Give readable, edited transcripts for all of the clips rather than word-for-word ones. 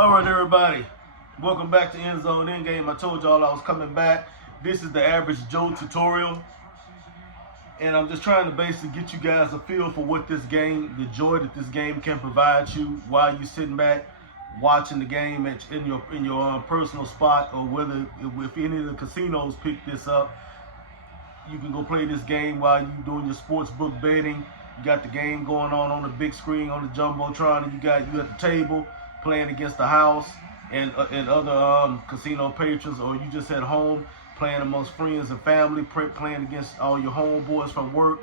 All right, everybody. Welcome back to Endzone Endgame. I told y'all I was coming back. This is the Average Joe tutorial. And I'm just trying to basically get you guys a feel for what this game, the joy that this game can provide you while you're sitting back watching the game in your personal spot, or whether if any of the casinos pick this up, you can go play this game while you're doing your sports book betting. You got the game going on the big screen on the jumbotron, and you at the table playing against the house and other casino patrons, or you just at home playing amongst friends and family, playing against all your homeboys from work.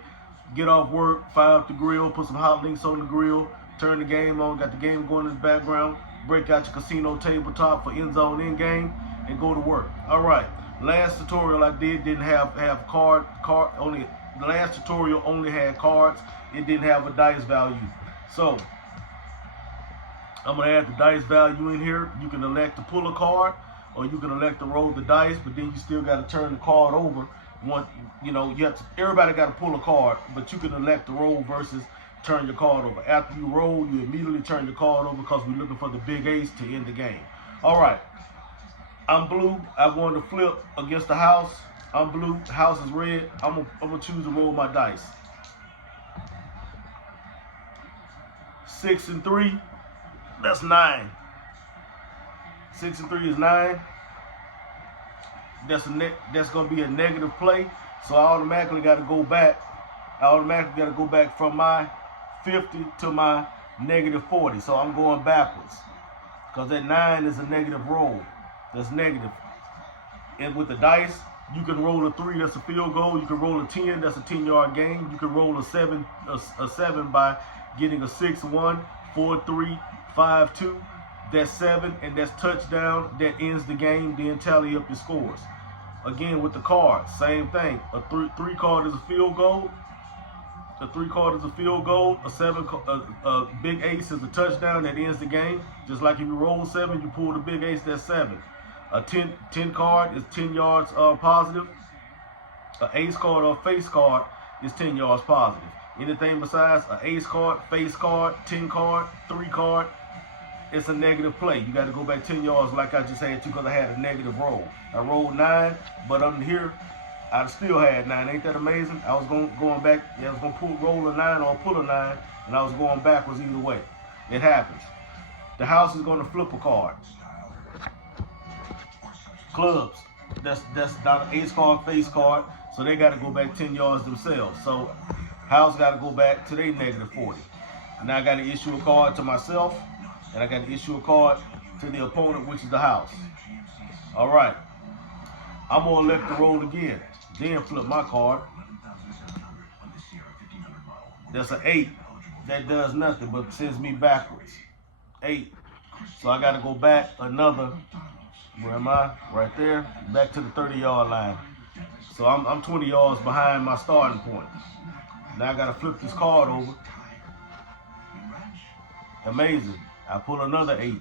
Get off work, fire up the grill, put some hot links on the grill, turn the game on, got the game going in the background, break out your casino tabletop for Endzone Endgame, and go to work. All right, last tutorial I did didn't have card only. The last tutorial only had cards. It didn't have a dice value. So I'm gonna add the dice value in here. You can elect to pull a card, or you can elect to roll the dice, but then you still got to turn the card over. Everybody got to pull a card, but you can elect to roll versus turn your card over. After you roll, you immediately turn your card over because we're looking for the big ace to end the game. All right, I'm blue. I'm going to flip against the house. I'm blue. The house is red. I'm gonna choose to roll my dice. 6 and 3. That's 9. 6 and 3 is 9. That's gonna be a negative play. So I automatically got to go back. From my 50 to my negative 40. So I'm going backwards because that 9 is a negative roll. That's negative. And with the dice, you can roll a 3. That's a field goal. You can roll a 10. That's a 10-yard gain. You can roll a 7 by getting a 6-1, 4-3, 5-2. That's 7, and that's touchdown. That ends the game. Then tally up your scores. Again, with the cards, same thing. A 3 card is a field goal. A 3 card is a field goal. A big ace is a touchdown that ends the game. Just like if you roll 7, you pull the big ace. That's 7. A 10 card is 10 yards positive. An ace card or a face card is 10 yards positive. Anything besides an ace card, face card, 10 card, 3 card, it's a negative play. You got to go back 10 yards like I just had to, because I had a negative roll. I rolled 9, but under here, I still had 9. Ain't that amazing? I was going back. Yeah, I was going to roll a 9 or pull a 9, and I was going backwards either way. It happens. The house is going to flip a card. Clubs. That's not an ace card, face card, so they got to go back 10 yards themselves. So house got to go back to their negative 40. Now I got to issue a card to myself, and I got to issue a card to the opponent, which is the house. All right. I'm going to elect to roll again. Then flip my card. That's an 8. That does nothing but sends me backwards. 8. So I got to go back another, where am I? Right there. Back to the 30-yard line. So I'm 20 yards behind my starting point. Now I got to flip this card over. Amazing. I pull another 8.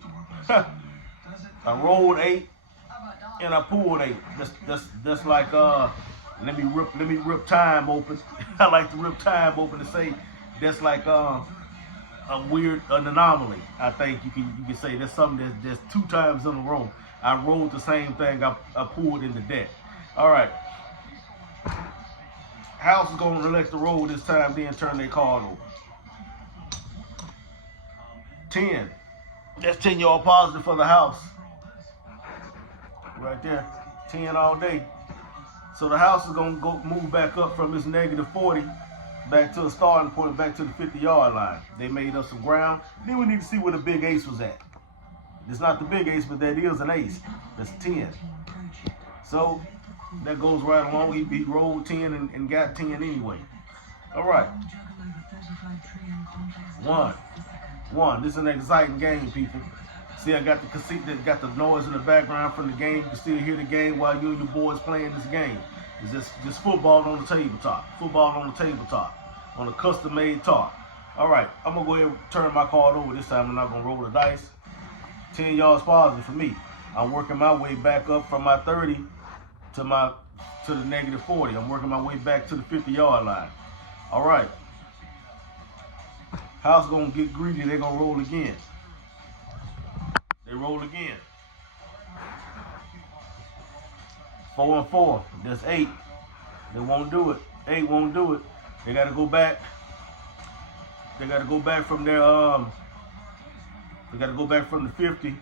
I rolled 8 and I pulled 8. That's like let me rip time open. I like to rip time open to say that's like an anomaly. I think you can say that's something that's 2 times in a row. I rolled the same thing. I pulled in the deck. All right. House is going to elect to roll this time, then turn their card over. 10. That's 10-yard positive for the house. Right there. 10 all day. So the house is going to move back up from its negative 40 back to a starting point, back to the 50-yard line. They made up some ground. Then we need to see where the big ace was at. It's not the big ace, but that is an ace. That's 10. So that goes right along. He rolled 10 and got 10 anyway. All right. 1. This is an exciting game, people. See, I got the noise in the background from the game. You can still hear the game while you and your boys playing this game. It's just football on the tabletop. Football on the tabletop. On a custom-made top. All right. I'm going to go ahead and turn my card over this time. I'm not going to roll the dice. 10 yards positive for me. I'm working my way back up from my 30 to the negative 40. I'm working my way back to the 50-yard line. All right. House gonna get greedy. They're gonna roll again. They roll roll again. 4 and 4. That's 8. They won't do it. 8 won't do it. They got to go back. They got to go back from their They got to go back from the 50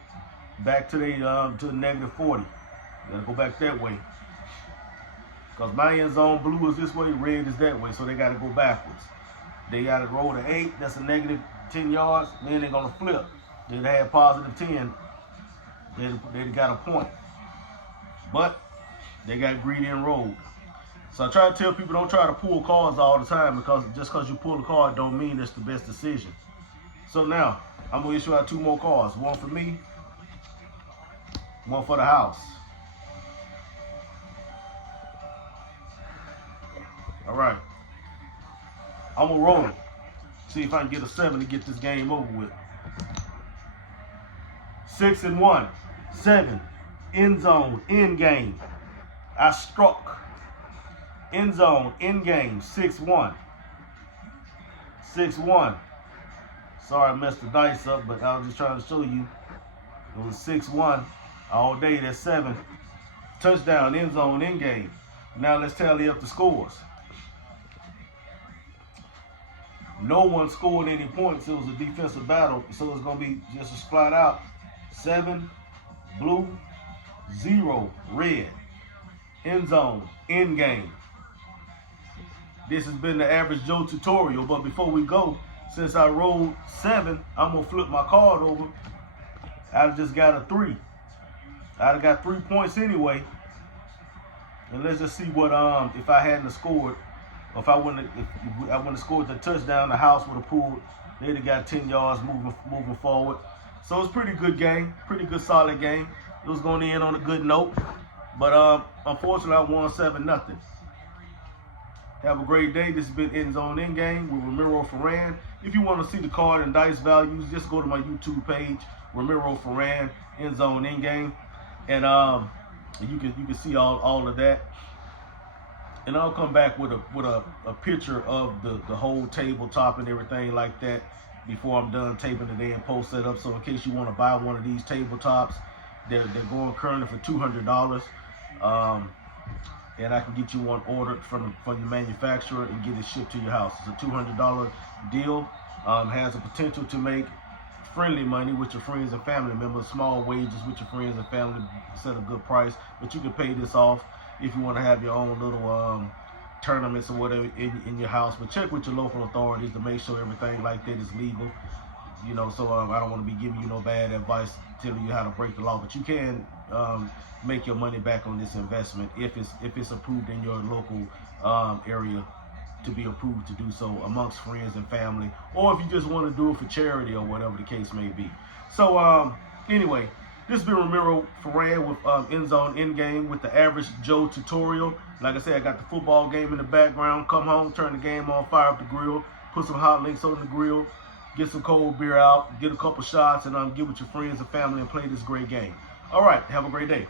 back to the negative 40. They got to go back that way. Because my end zone blue is this way, red is that way, so they got to go backwards. They got to roll to 8. That's a negative 10 yards. Then they're gonna flip. They'd have positive 10. They got a point. But they got greedy and rolled. So I try to tell people, don't try to pull cards all the time, because just because you pull a card don't mean it's the best decision. So now, I'm going to issue out 2 more cards. One for me, one for the house. All right. I'm going to roll it. See if I can get a 7 to get this game over with. 6 and 1. 7. End zone, end game. I struck. End zone, end game, 6-1. 6-1. Sorry I messed the dice up, but I was just trying to show you. It was 6-1 all day. That's 7. Touchdown, end zone, end game. Now let's tally up the scores. No one scored any points. It was a defensive battle, so it's going to be just a flat out 7 blue, 0 red. End zone, end game. This has been the Average Joe tutorial, but before we go, since I rolled 7, I'm going to flip my card over. I just got a 3. I'd have got 3 points anyway. And let's just see what if I hadn't scored, or if I wouldn't have scored the touchdown, the house would have pulled. They'd have got 10 yards moving forward. So it's a pretty good game, pretty good solid game. It was going to end on a good note, but unfortunately I won 7-0. Have a great day. This has been End Zone Endgame with Ramiro Ferran. If you want to see the card and dice values, just go to my YouTube page, Ramiro Ferran, End Zone Endgame, and you can see all of that. And I'll come back with a picture of the whole tabletop and everything like that before I'm done taping today and post that up. So in case you want to buy one of these tabletops, they're going currently for $200. And I can get you one ordered from the manufacturer and get it shipped to your house. It's a $200 deal. Has the potential to make friendly money with your friends and family members, small wages with your friends and family, set a good price. But you can pay this off if you want to have your own little tournaments or whatever in your house. But check with your local authorities to make sure everything like that is legal. You know, so I don't want to be giving you no bad advice telling you how to break the law, but you can make your money back on this investment if it's approved in your local area to be approved to do so amongst friends and family, or if you just want to do it for charity or whatever the case may be. So anyway, this has been Ramiro Ferran with End Zone Endgame with the Average Joe tutorial. Like I said, I got the football game in the background. Come home, turn the game on, fire up the grill, put some hot links on the grill, get some cold beer out, get a couple shots, and get with your friends and family and play this great game. All right, have a great day.